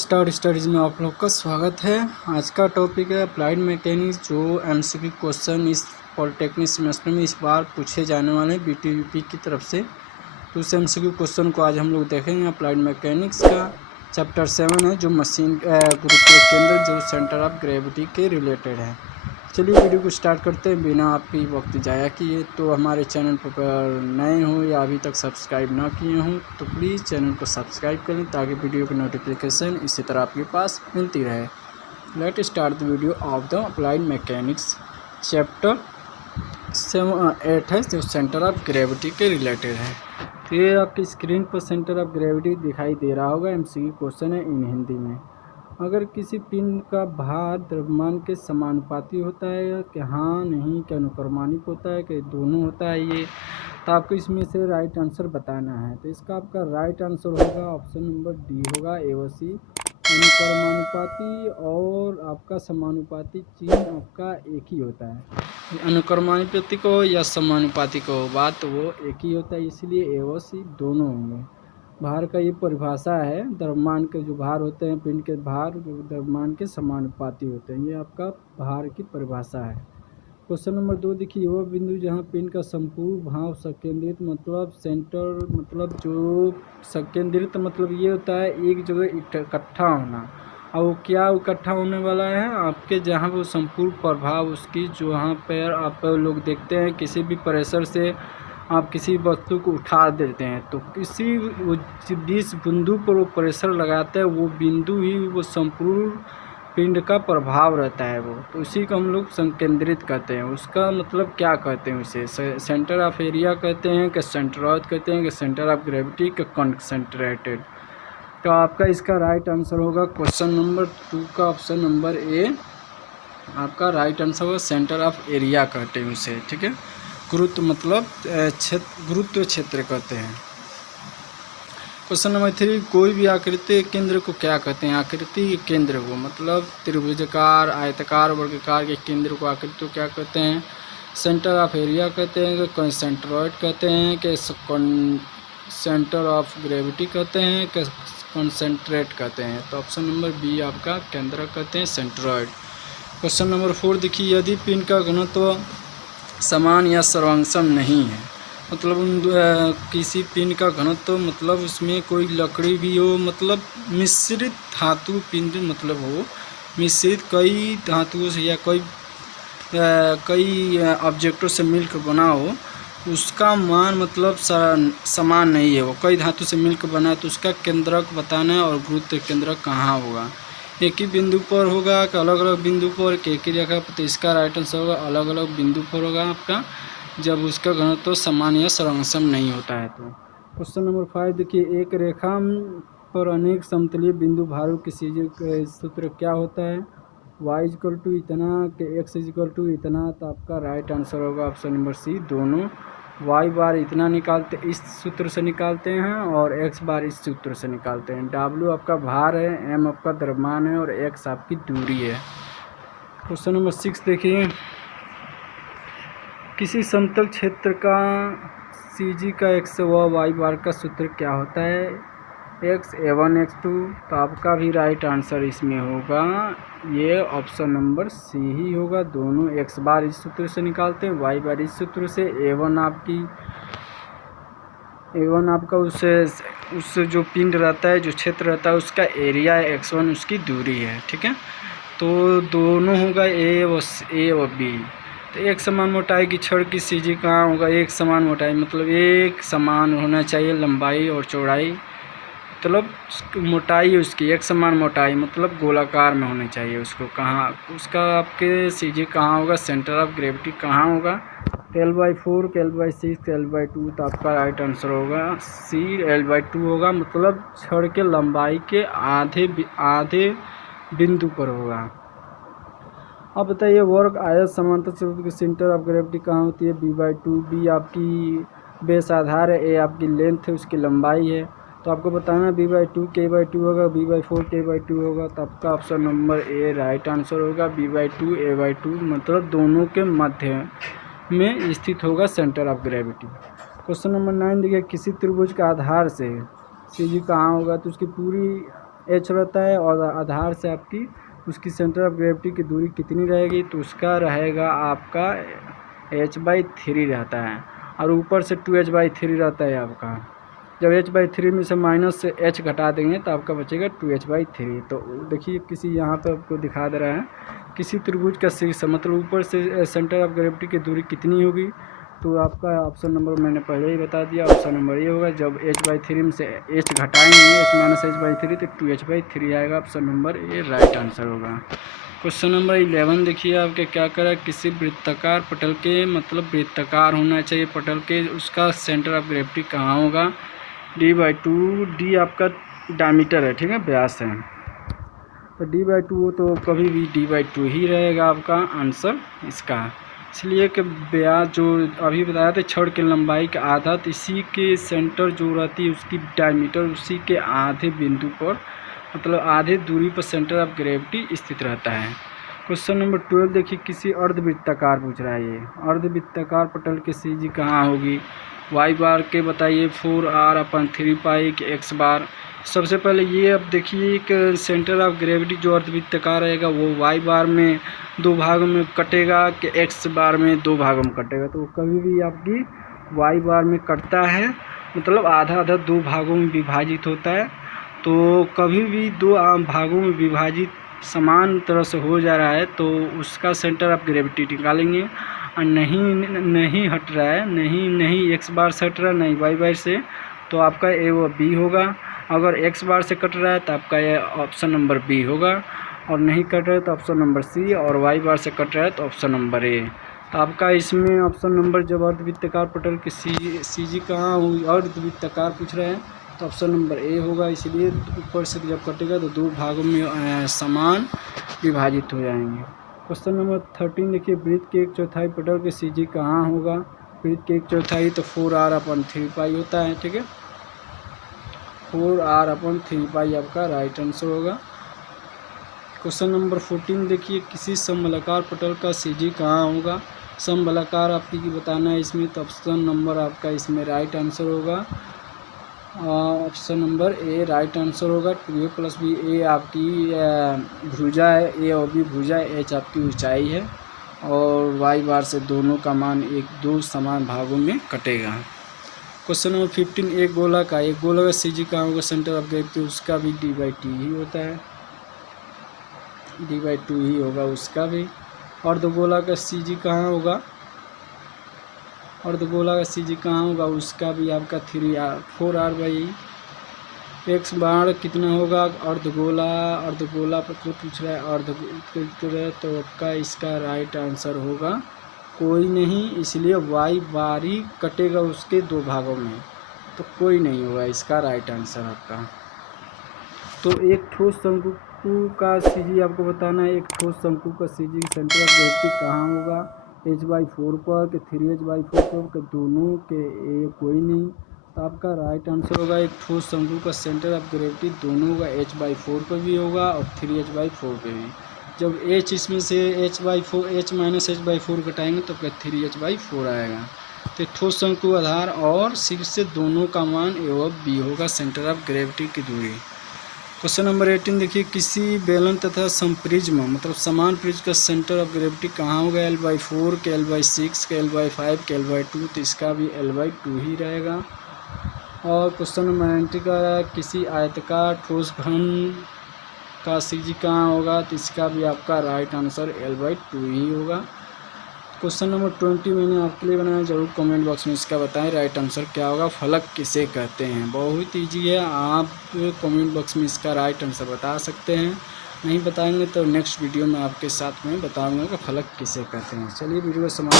Star studies में आप लोग का स्वागत है। आज का टॉपिक है अप्लाइड मैकेनिक्स, जो एमसीक्यू क्वेश्चन इस पॉलिटेक्निक सेमेस्टर में इस बार पूछे जाने वाले हैं बीटीयूपी की तरफ से। तो उस एमसीक्यू क्वेश्चन को आज हम लोग देखेंगे। अप्लाइड मैकेनिक्स का चैप्टर 7 है, जो मशीन गुरुत्व केंद्र, जो सेंटर ऑफ ग्रेविटी के रिलेटेड है। चलिए वीडियो को स्टार्ट करते हैं बिना आपकी वक्त ज़ाया किए। तो हमारे चैनल पर नए हो या अभी तक सब्सक्राइब ना किए हों तो प्लीज़ चैनल को सब्सक्राइब करें, ताकि वीडियो की नोटिफिकेशन इसी तरह आपके पास मिलती रहे। Let start the video of the applied mechanics chapter 8 है, जो सेंटर ऑफ ग्रेविटी के रिलेटेड है। तो ये आपकी स्क्रीन पर सेंटर ऑफ ग्रेविटी दिखाई दे रहा होगा। एमसीक्यू क्वेश्चन है इन हिंदी में। अगर किसी पिंड का भार द्रव्यमान के समानुपाती होता है कि हाँ, नहीं, कि अनुक्रमानिक होता है कि दोनों होता है, ये तो आपको इसमें से राइट आंसर बताना है। तो इसका आपका राइट आंसर होगा ऑप्शन नंबर डी होगा, ए व सी। अनुक्रमानुपाती और आपका समानुपाती चिन्ह आपका एक ही होता है। अनुक्रमानुपाती को या समानुपाती को बात वो एक ही होता है, इसलिए ए व सी दोनों होंगे। भार का ये परिभाषा है, द्रव्यमान के जो भार होते हैं, पिंड के भार जो द्रव्यमान के समानुपाती होते हैं, ये आपका भार की परिभाषा है। क्वेश्चन नंबर 2 देखिए, वह बिंदु जहां पिंड का संपूर्ण भाव संकेंद्रित मतलब सेंटर, मतलब जो संकेंद्रित मतलब ये होता है एक जगह इकट्ठा होना। और वो क्या इकट्ठा होने वाला है, आपके जहाँ वो संपूर्ण प्रभाव उसकी, जो यहाँ पर आप लोग देखते हैं किसी भी प्रेशर से आप किसी वस्तु को उठा देते हैं, तो किसी जिस बिंदु पर वो प्रेशर लगाते हैं वो बिंदु ही वो संपूर्ण पिंड का प्रभाव रहता है वो, तो उसी को हम लोग संकेंद्रित कहते हैं। उसका मतलब क्या कहते हैं, उसे सेंटर ऑफ एरिया कहते हैं कि सेंट्रॉइड कहते हैं कि सेंटर ऑफ ग्रेविटी के कंसंट्रेटेड। तो आपका इसका राइट आंसर होगा क्वेश्चन नंबर 2 का ऑप्शन नंबर ए आपका राइट आंसर होगा। सेंटर ऑफ एरिया कहते हैं उसे, ठीक है। गुरुत्व मतलब गुरुत्व क्षेत्र कहते हैं। क्वेश्चन नंबर 3, कोई भी आकृति केंद्र को क्या कहते हैं? आकृति के केंद्र को मतलब त्रिभुजाकार, आयताकार, वर्गाकार के केंद्र को आकृति को क्या कहते हैं? सेंटर ऑफ एरिया कहते हैं, कि सेंट्रॉइड कहते हैं, कि सेंटर ऑफ ग्रेविटी कहते हैं, कि कंसंट्रेट कहते हैं। तो ऑप्शन नंबर बी आपका केंद्र कहते हैं, सेंट्रॉइड। क्वेश्चन नंबर 4 देखिए, यदि पिंड का घनत्व समान या सर्वांगसम नहीं है, मतलब किसी पिंड का घनत्व मतलब उसमें कोई लकड़ी भी हो, मतलब मिश्रित धातु पिंड मतलब हो, मिश्रित कई धातुओं से या कई ऑब्जेक्टों से मिलकर बना हो, उसका मान मतलब समान नहीं है, वो कई धातु से मिलकर बना है, तो उसका केंद्रक बताना है और गुरुत्व केंद्रक कहाँ होगा। एक ही बिंदु पर होगा कि अलग अलग बिंदु पर, एक ही जगह पर? तो इसका राइट आंसर होगा अलग अलग बिंदु पर होगा आपका, जब उसका घनत्व समान या सर्वांगसम नहीं होता है। तो क्वेश्चन नंबर 5 देखिए, एक रेखा पर अनेक समतलीय बिंदु भारों की सूत्र क्या होता है? y = इतना कि x = इतना। तो आपका राइट आंसर होगा ऑप्शन नंबर सी, दोनों। y बार इतना निकालते इस सूत्र से निकालते हैं और x बार इस सूत्र से निकालते हैं। w आपका भार है, m आपका द्रव्यमान है और x आपकी दूरी है। क्वेश्चन नंबर 6 देखिए, किसी समतल क्षेत्र का CG का x व y बार का सूत्र क्या होता है? x A1 x2। तो आपका भी राइट आंसर इसमें होगा ये ऑप्शन नंबर सी ही होगा, दोनों। x बार इस सूत्र से निकालते हैं, y बार इस सूत्र से। A1 आपका उस जो पिंड रहता है, जो क्षेत्र रहता है, उसका एरिया है, x1 उसकी दूरी है, ठीक है। तो दोनों होगा ए व बी। तो एक समान मोटाई की छड़ की CG कहाँ होगा? एक समान मोटाई मतलब एक समान होना चाहिए लंबाई और चौड़ाई, मतलब मोटाई उसकी एक समान मोटाई, मतलब गोलाकार में होनी चाहिए। उसको कहाँ, उसका आपके CG कहाँ होगा? सेंटर ऑफ ग्रेविटी कहाँ होगा? L/4 के L/6 के L/2। तो आपका राइट आंसर होगा सी, L/2 होगा, मतलब छड़ के लंबाई के आधे बिंदु पर होगा। अब बताइए, वर्ग आयत समांतर चतुर्भुज की सेंटर ऑफ ग्रेविटी कहाँ होती है? B/2। बी आपकी बेस आधार है, ए आपकी लेंथ है, उसकी लंबाई है। तो आपको बताना B/2 K/2 होगा, B/4 K/2 होगा। तो आपका option number A right answer होगा, B/2 A/2, मतलब दोनों के मध्य में स्थित होगा centre of gravity. Question number 9 देखिए, किसी त्रिभुज के आधार से CG कहाँ होगा? तो उसकी पूरी एच रहता है और आधार से आपकी उसकी सेंटर ऑफ ग्रेविटी की दूरी कितनी रहेगी, तो उसका रहेगा आपका h/3 रहता है, और ऊपर से 2h/3 रहता है आपका। जब h/3 में से माइनस से h घटा देंगे तो आपका बचेगा 2h/3। तो देखिए किसी यहाँ पे आपको दिखा दे रहा है किसी त्रिभुज का शीर्ष मतलब ऊपर से सेंटर ऑफ ग्रेविटी की दूरी कितनी होगी, तो आपका ऑप्शन नंबर मैंने पहले ही बता दिया, ऑप्शन नंबर ये होगा। जब h/3 में से h घटाएंगे h-h/3 तो 2h/3 आएगा, ऑप्शन नंबर ये राइट आंसर होगा। क्वेश्चन नंबर 11 देखिए आपके क्या करा, किसी वृत्ताकार पटल के मतलब वृत्ताकार होना चाहिए पटल के, उसका सेंटर ऑफ ग्रेविटी कहाँ होगा, d/2। d आपका डायमीटर है, ठीक है, व्यास है, तो d/2 तो कभी भी d/2 ही रहेगा आपका आंसर इसका। इसलिए कि व्यास जो अभी बताया था छड़ की लंबाई का आधा, तो इसी के सेंटर जो रहती है उसकी डायमीटर उसी के आधे बिंदु पर मतलब आधे दूरी पर सेंटर ऑफ ग्रेविटी स्थित रहता है। क्वेश्चन नंबर 12 देखिए, किसी अर्धवृत्ताकार पूछ रहा है, ये अर्धवृत्ताकार पटल की सीजी कहाँ होगी, वाई बार के बताइए 4r/3π के एक्स बार। सबसे पहले ये अब देखिए कि सेंटर ऑफ ग्रेविटी जो अर्धवृत्ताकार रहेगा वो वाई बार में 2 भागों में कटेगा कि एक्स बार में 2 भागों में कटेगा, तो कभी भी आपकी वाई बार में कटता है मतलब आधा आधा 2 भागों में विभाजित होता है। तो कभी भी 2 भागों में विभाजित समान तरह से हो जा रहा है तो उसका सेंटर ऑफ ग्रेविटी निकालेंगे, और नहीं हट रहा है, नहीं एक्स बार से हट रहा है नहीं वाई बार से, तो आपका ए व बी होगा। अगर एक्स बार से कट रहा है तो आपका ये ऑप्शन नंबर बी होगा, और नहीं कट रहा है तो ऑप्शन नंबर सी, और वाई बार से कट रहा है तो ऑप्शन नंबर ए। तो आपका इसमें ऑप्शन नंबर जब अर्धवृत्ताकार पटल की सी जी कहाँ हुई, अर्धवृत्ताकार पूछ रहे हैं तो ऑप्शन नंबर ए होगा। इसलिए ऊपर से जब कटेगा तो 2 भागों में समान विभाजित हो जाएंगे। क्वेश्चन नंबर 13 देखिए, वृत्त के 1/4 पटल के सीजी कहाँ होगा, वृत्त के 1/4 तो 4r/3π होता है, ठीक है, 4r/3π आपका राइट आंसर होगा। क्वेश्चन नंबर 14 देखिए, किसी समबलाकार पटल का सीजी कहाँ होगा, समबलाकार आपकी बताना है इसमें, तो ऑप्शन नंबर आपका इसमें राइट आंसर होगा, option number A right answer होगा। 2a + b, ए आपकी भुजा है, ए और बी भुजा है, एच आपकी ऊंचाई है, और वाई बार से दोनों का मान 1-2 समान भागों में कटेगा। क्वेश्चन नंबर 15, एक गोला का सीजी कहाँ होगा, सेंटर ऑफ ग्रेविटी उसका भी d/2 ही होता है, d/2 ही होगा उसका भी। अर्धगोला का सीजी कहाँ होगा, अर्धगोला का सीजी कहाँ होगा उसका भी आपका 4r/x बार कितना होगा, अर्धगोला पर पूछ रहा है अर्धगोला, तो आपका इसका राइट आंसर होगा कोई नहीं, इसलिए वाई बार ही कटेगा उसके 2 भागों में, तो कोई नहीं होगा इसका राइट आंसर आपका। तो एक ठोस शंकु का सीजी आपको बताना है, एक ठोस शंकु का सीजी सेंटर ऑफ ग्रेविटी कहाँ होगा, h/4 पर कि 3h/4 पर कि दोनों के ए कोई नहीं, तो आपका राइट आंसर होगा एक ठोस शंकु का सेंटर ऑफ ग्रेविटी दोनों का h/4 पर भी होगा और 3h/4 पे भी। जब h इसमें से h-h/4 घटाएंगे तो फिर 3h/4 आएगा। तो ठोस शंकु आधार और शीर्ष से दोनों का मान ए और बी होगा सेंटर ऑफ ग्रेविटी की दूरी। क्वेश्चन नंबर 18 देखिए, किसी बेलन तथा समप्रिज्म मतलब समान प्रिज्म का सेंटर ऑफ ग्रेविटी कहाँ होगा, l/4 के l/6 के l/5 के l/2, तो इसका भी l/2 ही रहेगा। और क्वेश्चन नंबर 19 का किसी आयताकार ठोस घन का सीजी कहाँ होगा, तो इसका भी आपका राइट आंसर l/2 ही होगा। क्वेश्चन नंबर 20 मैंने आपके लिए बनाया, जरूर कमेंट बॉक्स में इसका बताएं राइट आंसर क्या होगा, फलक किसे कहते हैं। बहुत ईजी है, आप कमेंट बॉक्स में इसका राइट आंसर बता सकते हैं, नहीं बताएंगे तो नेक्स्ट वीडियो में आपके साथ में बताऊंगा कि फलक किसे कहते हैं। चलिए वीडियो समाप्त।